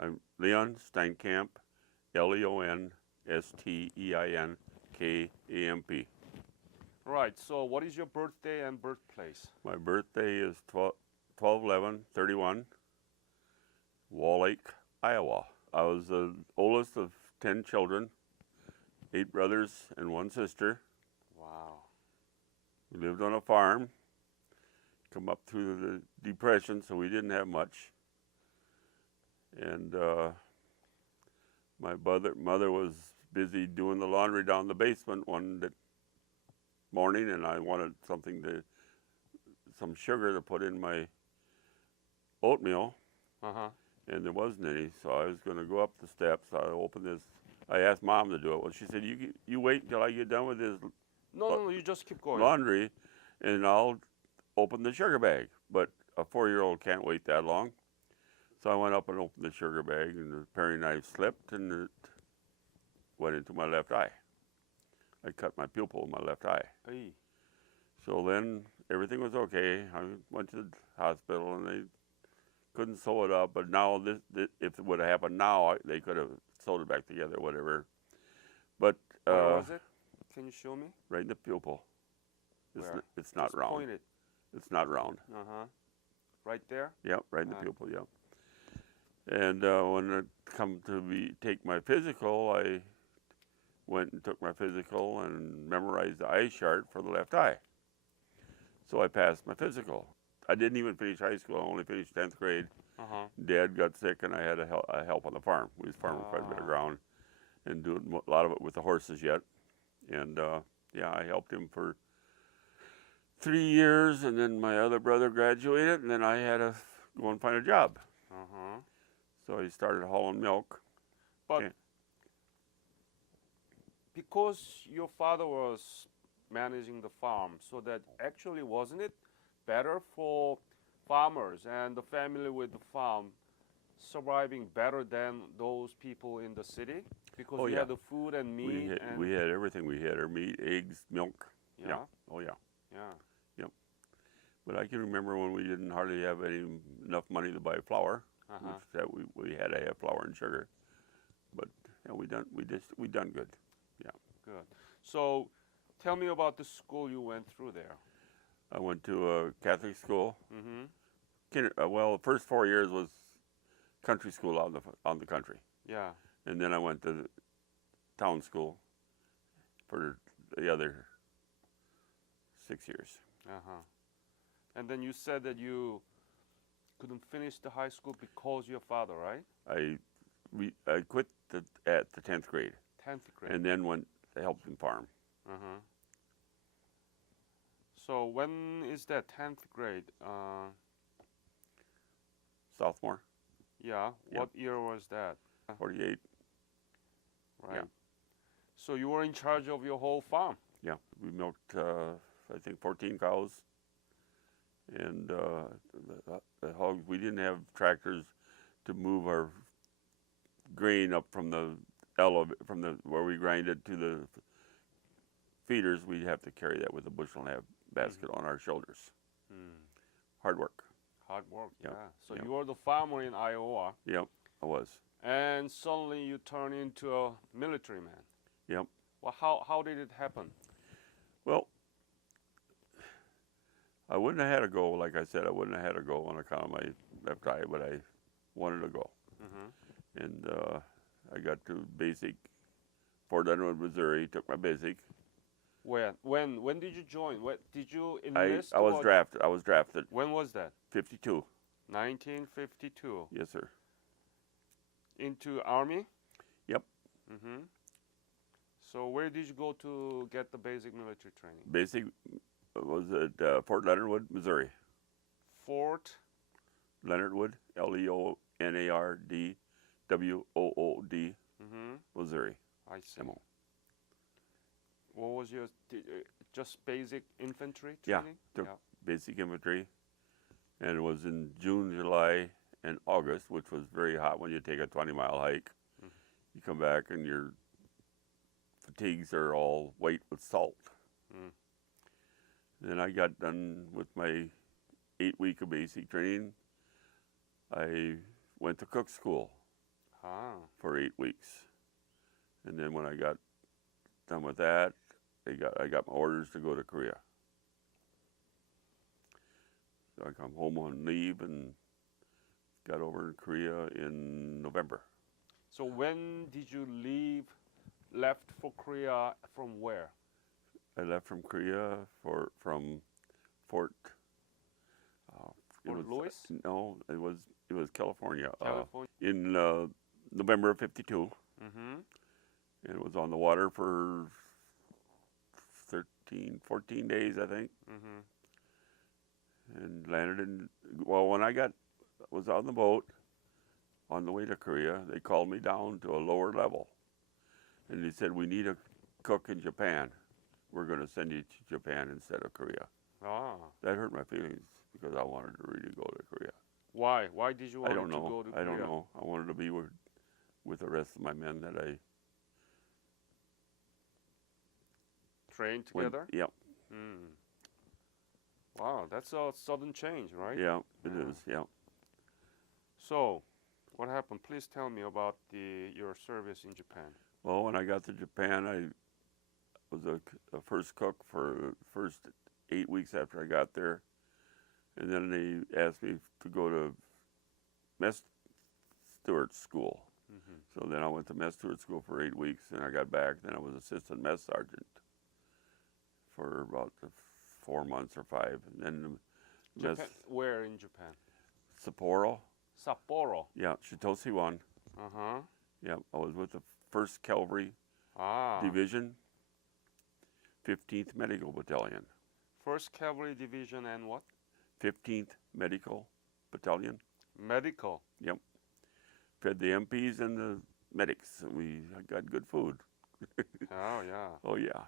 I'm Leon Steinkamp, Leonsteinkamp. Right. So, what is your birthday and birthplace? My birthday is 12/11/31, Wall Lake, Iowa. I was the oldest of 10 children, 8 brothers and 1 sister. Wow. We lived on a farm, come up through the Depression, so we didn't have much. And my mother was busy doing the laundry down the basement one morning, and I wanted some sugar to put in my oatmeal, Uh huh. and there wasn't any. So I was going to go up the steps. I opened this. I asked Mom to do it. Well, she said, "You wait until I get done with this No, you just keep going. laundry, and I'll open the sugar bag." But a 4-year-old can't wait that long. So I went up and opened the sugar bag, and the paring knife slipped, and it went into my left eye. I cut my pupil in my left eye. Hey. So then everything was okay. I went to the hospital, and they couldn't sew it up. But now, if it would have happened now, they could have sewed it back together, whatever. But Where was it? Can you show me? right in the pupil. Where? It's not Just round. point it. It's not round. Uh huh. Right there. Yep, right in the pupil. Yep. And when it come to take my physical, I went and took my physical and memorized the eye chart for the left eye. So I passed my physical. I didn't even finish high school. I only finished 10th grade. Uh huh. Dad got sick, and I had a help on the farm. We was farming quite a bit of ground and doing a lot of it with the horses yet. And yeah, I helped him for 3 years, and then my other brother graduated, and then I had to go and find a job. Uh huh. So I started hauling milk. But Okay. because your father was managing the farm, so that actually wasn't it better for farmers and the family with the farm surviving better than those people in the city? Because Oh, you yeah. had the food and meat and We had everything. We had our meat, eggs, milk. yeah, Oh, yeah. yeah. But I can remember when we didn't hardly have enough money to buy flour. Uh-huh. That we had to have flour and sugar. But yeah, we done good. Good. So, tell me about the school you went through there. I went to a Catholic school. Mm-hmm. Well, the first 4 years was country school on the country, Yeah. and then I went to the town school for the other 6 years. Uh-huh. And then you said that you couldn't finish the high school because your father, right? I quit at the 10th grade, 10th grade. and then went to help him farm. Uh-huh. So when is that 10th grade? Sophomore, Yeah. Yeah. What year was that? 48. Right. Yeah. So you were in charge of your whole farm. Yeah, we milked I think 14 cows, and the hogs. We didn't have tractors to move our grain up from the where we grind it to the feeders. We'd have to carry that with a bushel and a half basket on our shoulders. Hard work. Hard work. Yep. Yeah. So Yep. you were the farmer in Iowa, Yep, I was. and suddenly you turn into a military man. Yep. Well, how did it happen? Well, I wouldn't have had to go. Like I said, I wouldn't have had to go on account of my left eye, but I wanted to go. Mm-hmm. And I got to basic, Fort Leonard, Missouri. Took my basic. When did you join? What did you I enlist? was drafted. I was drafted When was that? 52. 1952. Yes, sir. Into army? Yep. Mm-hmm. So where did you go to get the basic military training? Basic was at Fort Leonard Wood, Missouri. Fort. Leonard Wood, Leonardwood, Mm-hmm. Missouri. I see. MO. What was your just basic infantry Yeah, training? took basic infantry, and it was in June, July, and August, which was very hot when you take a 20-mile hike. Mhm. You come back and your fatigues are all white with salt. Mm. Then I got done with my 8 week of basic training. I went to cook school Ah. for 8 weeks. And then when I got done with that, I got my orders to go to Korea. So I come home on leave and got over in Korea in November. So when did you left for Korea from where? I left from Korea from Fort. Fort Lewis? No, it was California. California. In November of '52, Mm-hmm. and it was on the water for 14 days, I think, Mm-hmm. and landed in. Well, when was on the boat on the way to Korea, they called me down to a lower level, and they said, "We need a cook in Japan. We're going to send you to Japan instead of Korea." Ah. That hurt my feelings because I wanted to really go to Korea. Why? Why did you want I don't to know. go to Korea? I don't know. I wanted to be with the rest of my men that I Train went. together? Yeah, Mm. Wow, that's a sudden change, right? yeah, it Yeah. is. Yeah. So, what happened? Please tell me about your service in Japan. Well, when I got to Japan, I was a first cook for the first 8 weeks after I got there, and then they asked me to go to mess steward school. Mm-hmm. So then I went to mess steward school for 8 weeks, and I got back. Then I was assistant mess sergeant for about 4 months or 5, and then the mess Where in Japan? Sapporo. Sapporo. Yeah, Shitoshi One. Uh-huh. Yeah, I was with the 1st Cavalry Ah. Division, 15th Medical Battalion. 1st Cavalry Division and what? 15th Medical Battalion. Medical. Yep. Fed the MPs and the medics, and we got good food. Oh, yeah. Oh, yeah.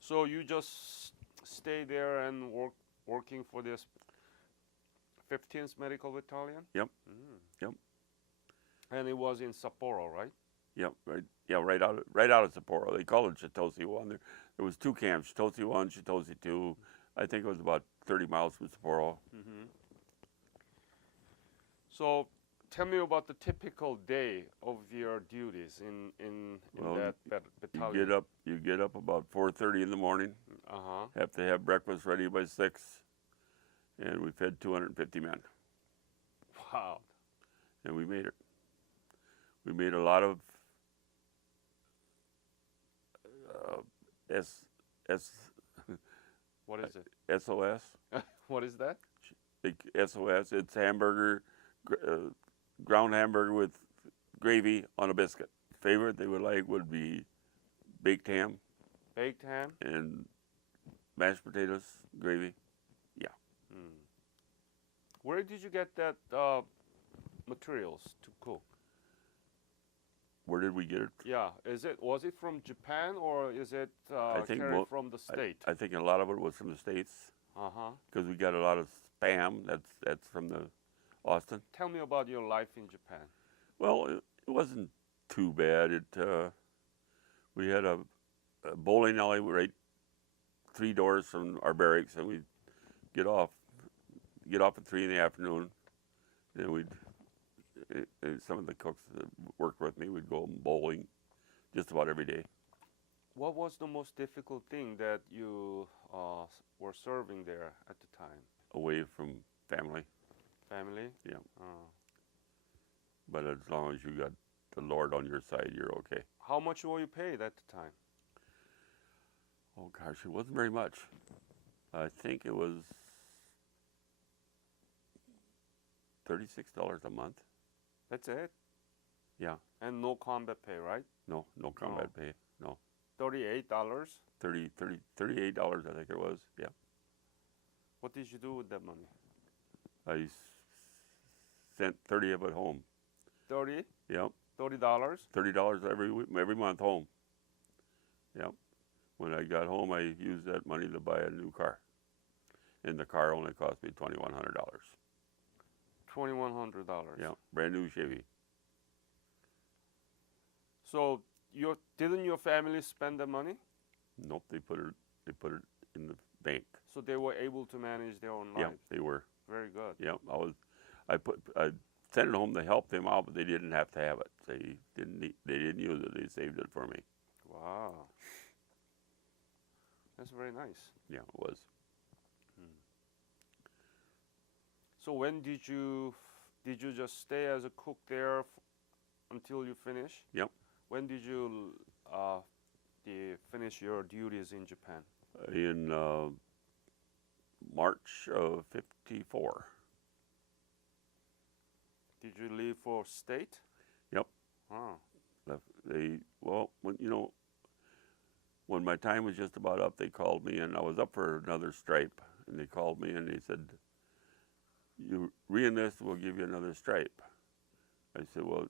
So you just stay there and working for this 15th Medical Battalion? Yep. Mm. Yep. And it was in Sapporo, right? Yep. Right. Yeah. Right out of Sapporo. They call it Shitoshi One. There was 2 camps: Shitoshi One, Shitoshi Two. I think it was about 30 miles from Sapporo. Mm-hmm. So tell me about the typical day of your duties in Well, that You battalion. get up about 4:30 in the morning. Uh-huh. Have to have breakfast ready by 6, and we fed 250 men, Wow. and we made it. We made a lot of S S What is it? SOS. What is that? Big SOS. It's hamburger, ground hamburger with gravy on a biscuit. Favorite they would like would be baked ham Baked ham? and mashed potatoes, gravy. Mm. Where did you get that materials to cook? Where did we get it? Yeah, was it from Japan or is it think carried from the state? I think a lot of it was from the States Uh-huh. because we got a lot of spam. That's from the Austin. Tell me about your life in Japan. Well, it wasn't too bad. We had a bowling alley right 3 doors from our barracks, and we'd get off at 3 in the afternoon. Then some of the cooks that worked with me would go bowling just about every day. What was the most difficult thing that you were serving there at the time? Away from family. Family? Yeah. Uh, But as long as you got the Lord on your side, you're okay. how much were you paid at the time? Oh gosh, it wasn't very much. I think it was $36 a month. That's it? Yeah. And no combat pay, right? No combat pay. No. $38? $38, I think it was. Yeah. What did you do with that money? I sent 30 of it home. 30? Yep. $30? $30 every month home. Yep. When I got home, I used that money to buy a new car, and the car only cost me $2,100. $2,100. Yeah, brand new Chevy. So didn't your family spend the money? Nope, they put it in the bank. So they were able to manage their own life. Yeah, they were. Very good. Yeah, sent it home to help them out, but they didn't have to have it. They didn't use it. They saved it for me. Wow. That's very nice. Yeah, it was. So when did you just stay as a cook there until you finish? Yep. When did you finish your duties in Japan? In March of '54. Did you leave for state? Yep. Oh. When my time was just about up, they called me, and I was up for another stripe, and they called me and they said, "You re-enlist, we'll give you another stripe." I said, "Well,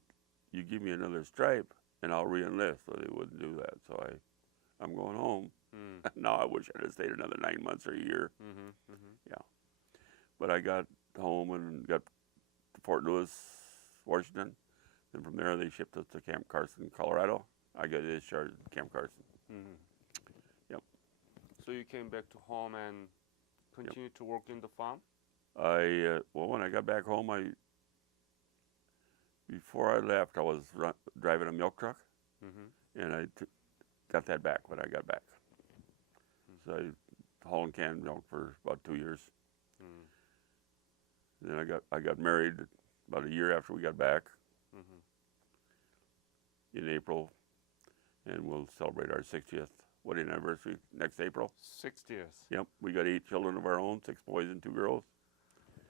you give me another stripe, and I'll re-enlist." So they wouldn't do that. So I'm going home. Now I wish I'd have stayed another 9 months or a year. Yeah. But I got home and got to Fort Lewis, Washington. Then from there, they shipped us to Camp Carson, Colorado. I got discharged at Camp Carson. Yep. So you came back to home and continued to work in the farm? When I got back home, before I left, I was driving a milk truck, and I got that back when I got back. So I hauling canned milk for about 2 years. Then I got married about a year after we got back in April, and we'll celebrate our 60th wedding anniversary next April. 60th. Yep, we got 8 children of our own, 6 boys and 2 girls.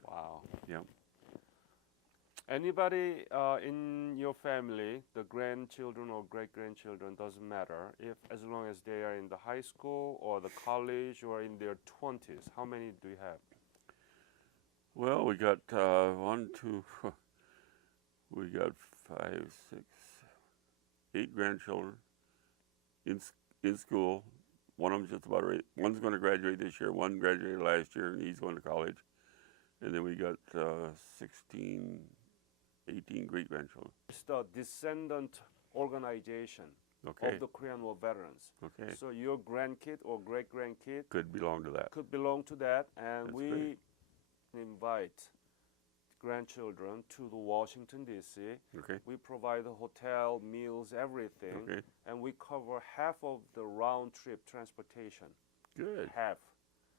Wow. Yep. Anybody in your family, the grandchildren or great-grandchildren, doesn't matter, as long as they are in the high school or the college or in their 20s, how many do you have? Well, we got we got 5, 6, 8 grandchildren in school. One of them's just about ready. One's going to graduate this year. One graduated last year, and he's going to college. And then we got 16, 18 great-grandchildren. It's the descendant organization Okay. of the Korean War veterans. Okay. So your grandkid or great-grandkid Could belong to that. could belong to that, and That's we great. invite grandchildren to the Washington, D.C. Okay. We provide the hotel, meals, everything, Okay. and we cover half of the round-trip transportation. Good. Half.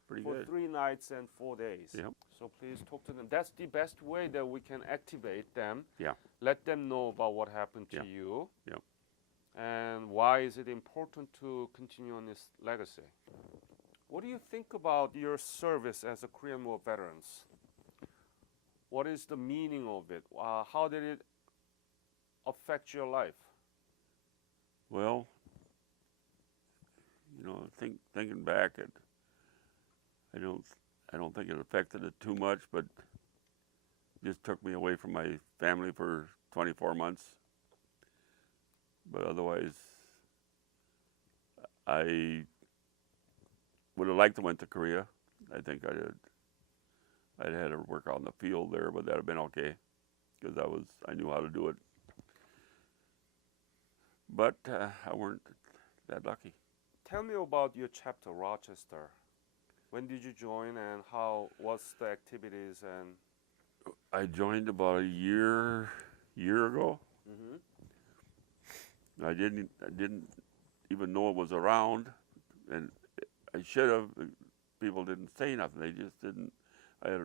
Pretty For good. 3 nights and 4 days. Yep. So please talk to them. That's the best way that we can activate them. Yeah. Let them know about what happened to Yeah. you. Yep. And why is it important to continue on this legacy? What do you think about your service as a Korean War veterans? What is the meaning of it? How did it affect your life? Well, thinking back, I don't think it affected it too much, but just took me away from my family for 24 months. But otherwise, I would have liked to went to Korea. I think I'd had to work out in the field there, but that'd have been okay because I knew how to do it. But I weren't that lucky. Tell me about your chapter, Rochester. When did you join, and what's the activities and? I joined about a year ago. I didn't even know it was around, and I should have. People didn't say nothing. They just didn't. I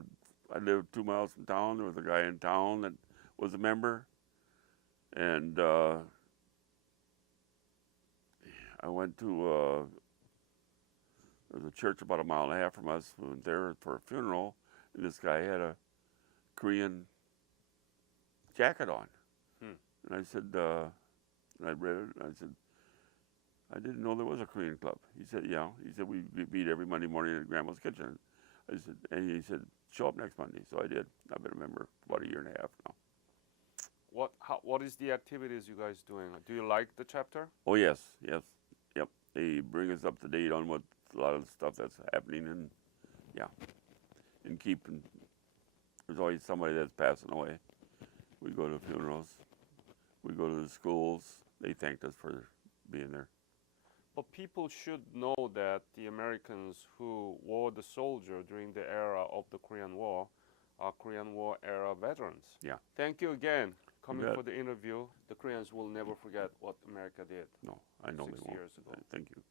lived 2 miles from town. There was a guy in town that was a member, and I went to there was a church about a mile and a half from us. We went there for a funeral, and this guy had a Korean jacket on. And I said, and I read it, and I said, I didn't know there was a Korean club. He said, yeah. He said, we meet every Monday morning at Grandma's Kitchen. I said, and he said, show up next Monday. So I did. I've been a member about a year and a half now. What is the activities you guys doing? Do you like the chapter? Oh, yes. Yep. They bring us up to date on what a lot of the stuff that's happening, and keeping. There's always somebody that's passing away. We go to funerals. We go to the schools. They thanked us for being there. But people should know that the Americans who were the soldier during the era of the Korean War Korean War era veterans. Yeah. Thank you again coming bet. for the interview. The Koreans will never forget what America did No, I know 60 they won't. years ago. Thank you.